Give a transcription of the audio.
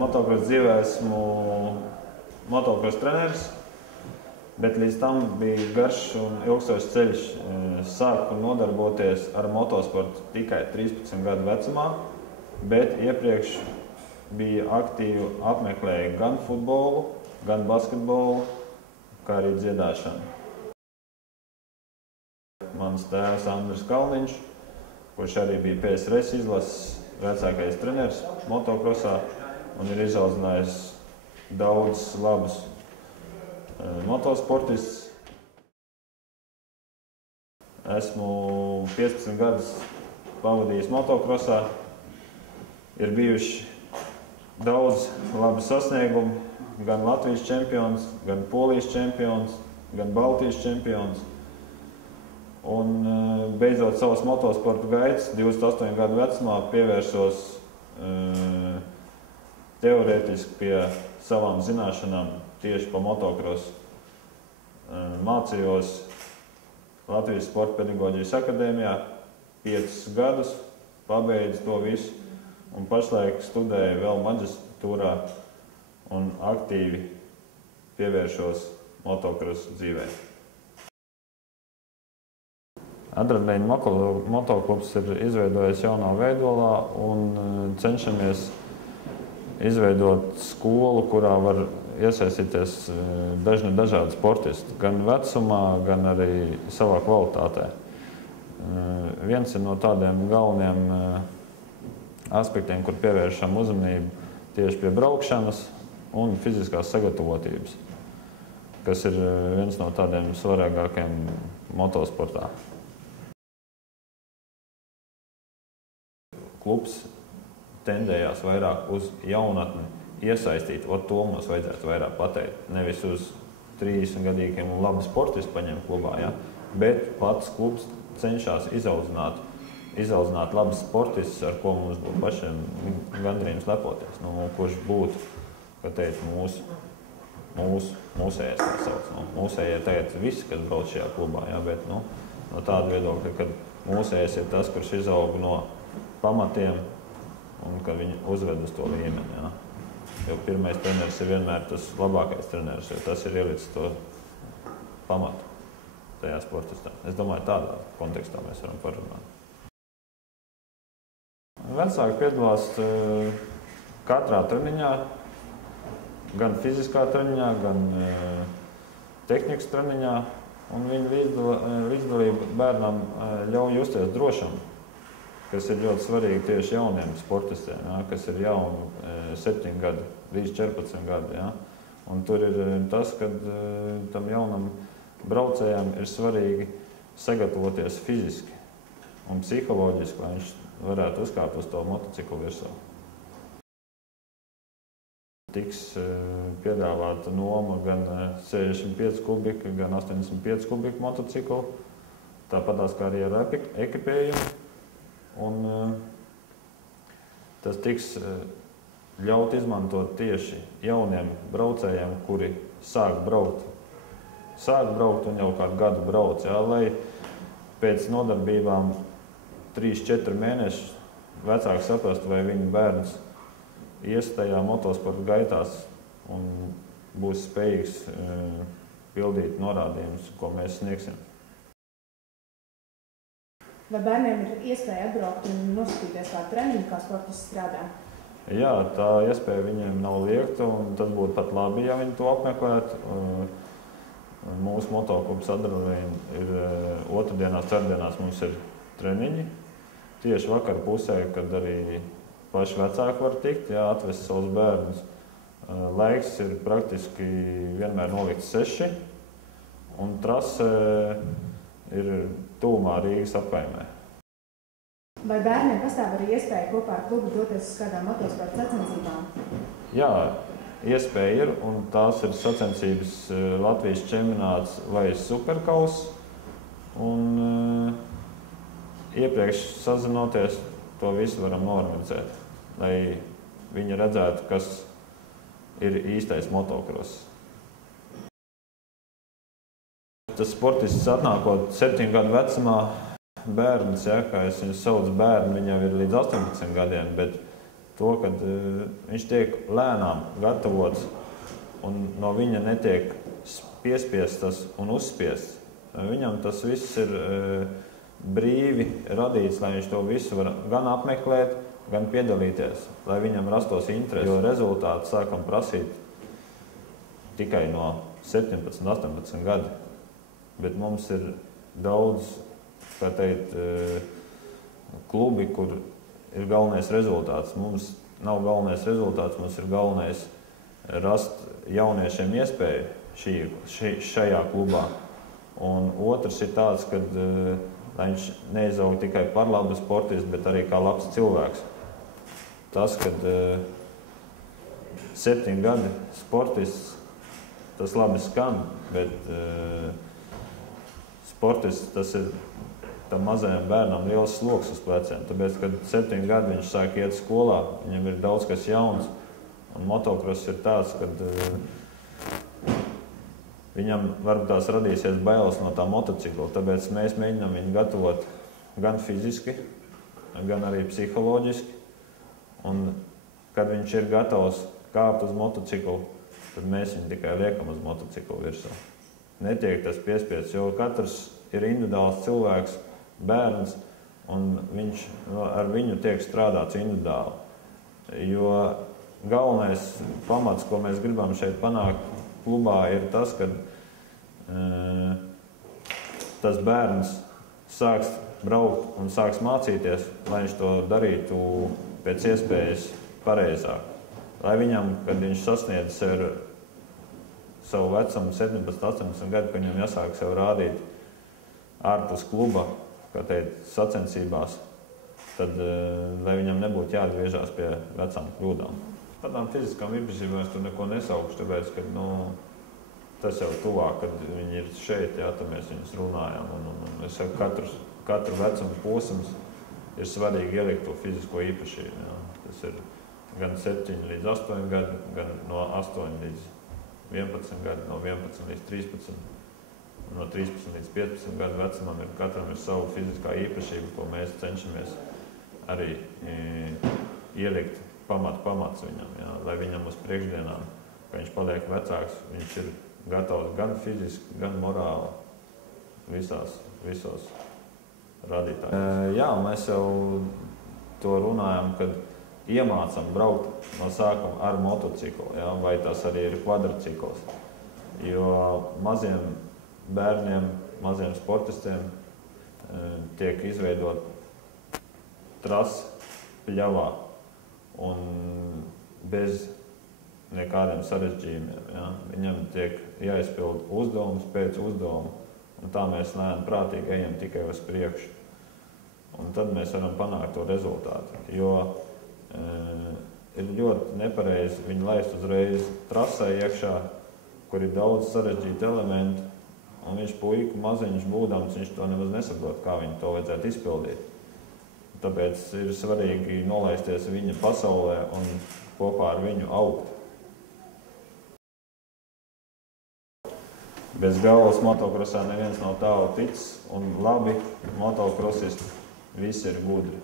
motokrosa dzīvē esmu motokrosa treneris, bet līdz tam bija garš un ilgstošs ceļš. Sāku nodarboties ar motosportu tikai 13 gadu vecumā, bet iepriekš bija aktīvi apmeklēju gan futbolu, gan basketbolu, kā arī dziedāšanu. Mans tēvs Andris Kalniņš, kurš arī bija PSRS izlases vecākais treneris motokrosā un ir izaudzinājis daudz labus motosportistus. Esmu 15 gadus pavadījis motokrosā. Ir bijuši daudz labu sasniegumu, gan Latvijas čempions, gan Polijas čempions, gan Baltijas čempions. Un beidzot savas motosporta gaitas, 28 gadu vecumā pievērsos teorētiski pie savām zināšanām tieši pa motokrosu. Mācījos Latvijas Sporta pedagoģijas akadēmijā 5 gadus, pabeidzu to visu un pašlaik studēju vēl maģistratūrā un aktīvi pievēršos motokrosu dzīvē. Adrenalīna motoklubs ir izveidojis jaunā veidolā un cenšamies izveidot skolu, kurā var iesaistīties dažādi sportisti, gan vecumā, gan arī savā kvalitātē. Viens no tādiem galveniem aspektiem, kur pievēršam uzmanību tieši pie braukšanas un fiziskās sagatavotības, kas ir viens no tādiem svarīgākajiem motosportā. Klubs tendējās vairāk uz jaunatni iesaistīt, to mums vajadzētu vairāk pateikt. Nevis uz 30-gadīgiem un labi sportisti paņem klubā, ja? Bet pats klubs cenšas izaudzināt labus sportistus, ar ko mums būtu pašiem gandrīz lepoties. Kurš būtu, kā teikt, mūsējais tā sauc. Mūsējie tagad visi, kas brauc šajā klubā, ja? Bet no tāda viedokļa, ka mūsējais ir tas, kurš izaug no pamatiem un ka viņi uzved uz to līmeni. Ja? Jo pirmais treneris ir vienmēr tas labākais treneris, jo tas ir ielicis to pamatu tajā sportistā. Es domāju, tādā kontekstā mēs varam parunāt. Vecāki piedalās katrā treniņā, gan fiziskā treniņā, gan tehnikas treniņā, un viņu līdzdalība bērnam ļauj justies drošam, kas ir ļoti svarīgi tieši jauniem sportistiem, ja, kas ir jauni 7 gadi līdz 14 gadi. Ja. Un tur ir tas, ka tam jaunam braucējam ir svarīgi sagatavoties fiziski un psiholoģiski, lai viņš varētu uzkāpt uz to motociklu virsū. Tiks piedāvāta noma gan 65 kubika, gan 85 kubika motociklu, tāpatās kā arī ar ekipējumu. Un tas tiks ļaut izmantot tieši jauniem braucējiem, kuri sāk braukt un jau kādu gadu brauc, ja, lai pēc nodarbībām 3-4 mēnešus vecāki saprastu, vai viņu bērns ies tajā motosporta gaitās un būs spējīgs pildīt norādījumus, ko mēs sniegsim. Vai bērniem ir iespēja atbraukt un noskatīties kādu treniņu, kā sportists strādā? Jā, tā iespēja viņiem nav liekta, un tas būtu pat labi, ja viņi to apmeklētu. Mūsu motoklubs Adrenalīna ir otrdienās, ceturtdienās mums ir treniņi. Tieši vakara pusē, kad arī paši vecāki var tikt, jā, atvest savus bērnus. Laiks ir praktiski vienmēr nolikts 6, un trase ir tuvumā Rīgas apkaimē. Vai bērniem pastāv arī iespēja kopā ar klubu doties uz kādām motosporta sacensībām? Jā, iespēja ir, un tās ir sacensības Latvijas čempionāts vai superkaus. Un iepriekš sazinoties, to visu varam norganizēt, lai viņi redzētu, kas ir īstais motokross. Tas sportists atnākot 7 gadu vecumā, bērns, ja, kā es viņu saucu bērnu, viņam ir līdz 18 gadiem, bet to, ka viņš tiek lēnām gatavots un no viņa netiek piespiestas un uzspiests. Viņam tas viss ir brīvi radīts, lai viņš to visu var gan apmeklēt, gan piedalīties, lai viņam rastos interesi. Jo rezultātu sākam prasīt tikai no 17, 18 gadi. Bet mums ir daudz, kā teikt, klubi, kur ir galvenais rezultāts. Mums nav galvenais rezultāts, mums ir galvenais rast jauniešiem iespēju šajā klubā. Un otrs ir tāds, ka lai viņš neizaug tikai par labu sportistu, bet arī kā labs cilvēks. Tas, kad 7 gadi sportists, tas labi skan, bet sportists tas ir tam mazajam bērnam liels sloks uz pleciem. Tāpēc, kad 7 gadi viņš sāk iet skolā, viņam ir daudz kas jauns. Un motocross ir tāds, kad viņam varbūt tās radīsies bailes no tā motocikla. Tāpēc mēs mēģinām viņu gatavot gan fiziski, gan arī psiholoģiski. Un, kad viņš ir gatavs kāpt uz motociklu, tad mēs viņu tikai liekam uz motociklu virsū. Netiek tas piespiests, jo katrs ir individuāls cilvēks, bērns, un ar viņu tiek strādāts individuāli. Jo galvenais pamats, ko mēs gribam šeit panākt klubā, ir tas, ka tas bērns sāks braukt un sāks mācīties, lai viņš to darītu pēc iespējas pareizāk. Lai viņam, kad viņš sasniedz savu vecumu 17, 18 gadu, kad viņam jāsāk sev rādīt ārpus kluba, kā teikt, sacensībās, tad, lai viņam nebūtu jāatgriežās pie vecām kļūdām. Par tām fiziskām īpašībām es tur neko nesaukšu, tāpēc, ka, tas jau tuvāk, kad viņi ir šeit, tad mēs viņus runājam. Un es saku, katru vecumu posms ir svarīgi ielikt to fizisko īpašību. Jā. Tas ir gan 7 līdz 8 gadi, gan no 8 līdz 11 gadi, no 11 līdz 13. No 13 līdz 15 gadu vecumam katram ir savu fiziskā īpašība, ko mēs cenšamies arī ielikt pamats viņam, jā, lai viņam uz priekšdienām, kad viņš paliek vecāks, viņš ir gatavs gan fiziski, gan morāli visos radītājos. Jā, mēs jau to runājam, kad iemācam braukt no sākuma ar motociklu, jā, vai tas arī ir kvadrcikls. Jo maziem bērniem, maziem sportistiem tiek izveidot trasi pļavā un bez nekādiem sarežģījumiem. Ja? Viņam tiek jāizpild uzdevums pēc uzdevuma, un tā mēs lēni prātīgi ejam tikai uz priekšu. Un tad mēs varam panākt to rezultātu. Jo ir ļoti nepareizi viņu laist uzreiz trasē iekšā, kur ir daudz sarežģītu elementu, un viņš puiku maziņš būdams, viņš to nemaz nesaprot, kā viņu to vajadzētu izpildīt. Tāpēc ir svarīgi nolaisties viņa pasaulē un kopā ar viņu augt. Bez galvas motokrosā neviens nav tālu ticis, un labi motokrosisti visi ir gudri.